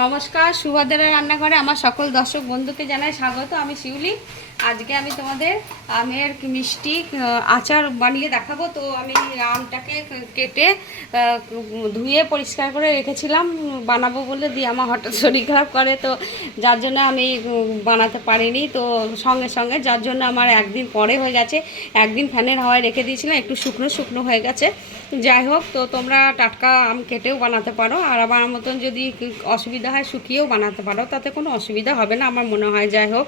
নমস্কার, সুভাদ্রা রান্নাঘরে আমার সকল দর্শক বন্ধুকে জানাই স্বাগত। আমি শিউলি। আজকে আমি তোমাদের আমের মিষ্টি আচার বানিয়ে দেখাবো। তো আমি আমটাকে কেটে ধুয়ে পরিষ্কার করে রেখেছিলাম বানাবো বলে, দিয়ে আমার হঠাৎ শরীর খারাপ করে, তো যার জন্য আমি বানাতে পারিনি। তো সঙ্গে সঙ্গে যার জন্য আমার একদিন পরে হয়ে গেছে। একদিন ফ্যানের হাওয়ায় রেখে দিয়েছিলাম, একটু শুকনো শুকনো হয়ে গেছে। যাই হোক, তো তোমরা টাটকা আম কেটেও বানাতে পারো, আর আমার মতন যদি অসুবিধা হয় শুকিয়েও বানাতে পারো, তাতে কোনো অসুবিধা হবে না আমার মনে হয়। যাই হোক,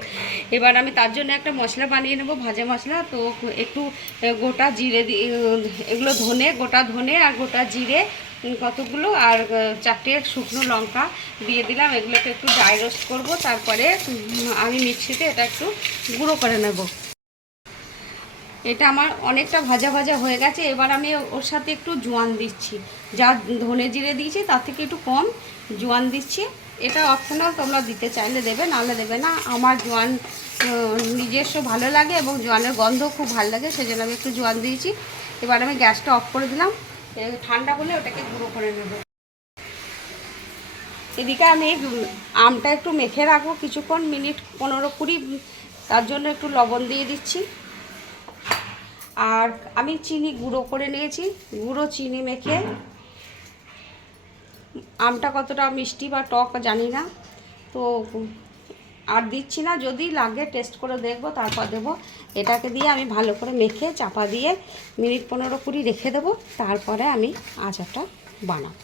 এবার আমি তার জন্য একটা মশলা বানিয়ে নেবো, ভাজা মশলা। তো একটু গোটা জিরে এগুলো গোটা ধনে আর গোটা জিরে কতগুলো, আর 4টে শুকনো লঙ্কা দিয়ে দিলাম। এগুলোকে একটু ড্রাই রোস্ট করবো, তারপরে আমি মিক্সিতে এটা একটু গুঁড়ো করে নেব। এটা আমার অনেকটা ভাজা ভাজা হয়ে গেছে। এবার আমি ওর সাথে একটু জোয়ান দিচ্ছি, যা ধনে জিরে দিয়েছি তার থেকে একটু কম জোয়ান দিচ্ছি। এটা অপশনাল, তোমরা দিতে চাইলে দেবে, নাহলে দেবে না। আমার জোয়ান নিজস্ব ভালো লাগে এবং জোয়ানের গন্ধ খুব ভালো লাগে, সেজন্য আমি একটু জোয়ান দিয়েছি। এবার আমি গ্যাসটা অফ করে দিলাম, ঠান্ডা হলে ওটাকে গুঁড়ো করে নেব। এদিকে আমি আমটা একটু মেখে রাখবো কিছুক্ষণ, মিনিট 15-20, তার জন্য একটু লবণ দিয়ে দিচ্ছি। আর আমি চিনি গুঁড়ো করে নিয়েছি, গুঁড়ো চিনি মেখে, আমটা কতটা মিষ্টি বা টক জানি না, তো আর দিচ্ছি না, যদি লাগে টেস্ট করে দেখবো তারপর দেবো। এটাকে দিয়ে আমি ভালো করে মেখে চাপা দিয়ে মিনিট 15-20 রেখে দেবো, তারপরে আমি আচারটা বানাবো।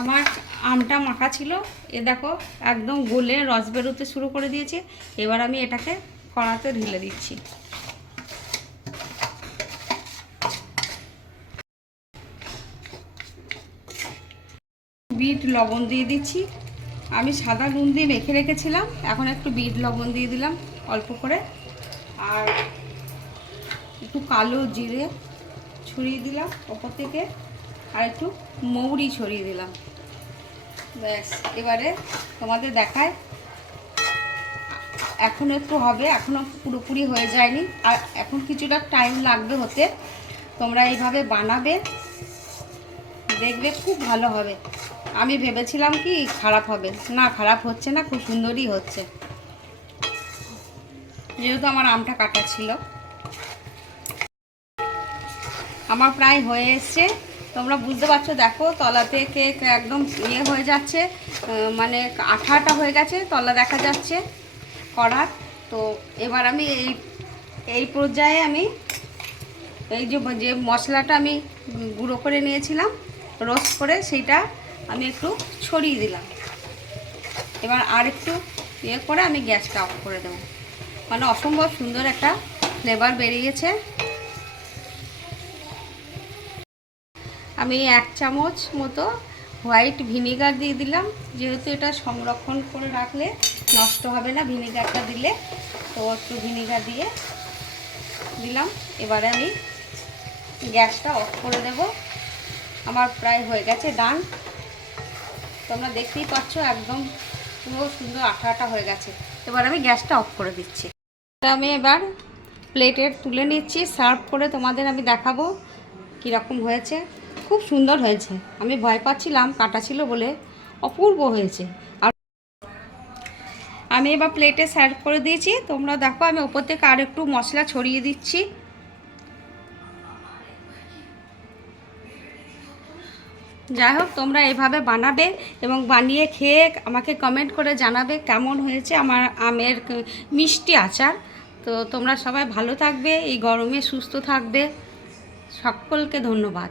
আমার আমটা মাখা ছিল, এ দেখো একদম গলে রস বেরোতে শুরু করে দিয়েছে। এবার আমি এটাকে কড়াতে ঢেলে দিচ্ছি। বিট লবণ দিয়ে দিচ্ছি। আমি সাদা নুন দিয়ে মেখে রেখেছিলাম, এখন একটু বিট লবণ দিয়ে দিলাম অল্প করে, আর একটু কালো জিরে ছড়িয়ে দিলাম ওপর থেকে, আর একটু মৌরি ছড়িয়ে দিলাম। ব্যাস, এবারে তোমাদের দেখায়। এখন একটু হবে, এখনও পুরোপুরি হয়ে যায়নি, আর এখন কিছুটা টাইম লাগবে হতে। তোমরা এইভাবে বানাবে, দেখবে খুব ভালো হবে। আমি ভেবেছিলাম কি খারাপ হবে, না খারাপ হচ্ছে না, খুব সুন্দরই হচ্ছে, যেহেতু আমার আমটা কাটা ছিল। আমার প্রায় হয়ে এসছে, তোমরা বুঝতে পারছো, দেখো তলা থেকে একদম ইয়ে হয়ে যাচ্ছে, মানে আঠা হয়ে গেছে, তলা দেখা যাচ্ছে কড়ার। তো এবার আমি এই পর্যায়ে আমি এই যে মশলাটা আমি গুঁড়ো করে নিয়েছিলাম রোস্ট করে, সেইটা আমি একটু ছড়িয়ে দিলাম। এবার আর একটু ইয়ে করে আমি গ্যাসটা অফ করে দেবো। মানে অসম্ভব সুন্দর একটা ফ্লেভার বেরিয়েছে। আমি 1 চামচ মতো হোয়াইট ভিনিগার দিয়ে দিলাম, যেহেতু এটা সংরক্ষণ করে রাখলে নষ্ট হবে না ভিনিগারটা দিলে, তো একটু ভিনিগার দিয়ে দিলাম। এবারে আমি গ্যাসটা অফ করে দেব। আমার প্রায় হয়ে গেছে ডান। তোমরা দেখতেই পাচ্ছ একদম পুরো সুন্দর আঠা আঠা হয়ে গেছে। এবার আমি গ্যাসটা অফ করে দিচ্ছি। আমি এবার প্লেটে তুলে নিচ্ছি, সার্ভ করে তোমাদের আমি দেখাবো কীরকম হয়েছে। খুব সুন্দর হয়েছে, আমি ভয় পাচ্ছিলাম কাটা ছিল বলে, অপূর্ব হয়েছে। আর আমি এবার প্লেটে সার্ভ করে দিয়েছি, তোমরা দেখো আমি ওপর থেকে আর একটু মশলা ছড়িয়ে দিচ্ছি। যাই হোক, তোমরা এভাবে বানাবে এবং বানিয়ে খেয়ে আমাকে কমেন্ট করে জানাবে কেমন হয়েছে আমার আমের মিষ্টি আচার। তো তোমরা সবাই ভালো থাকবে, এই গরমে সুস্থ থাকবে। সকলকে ধন্যবাদ।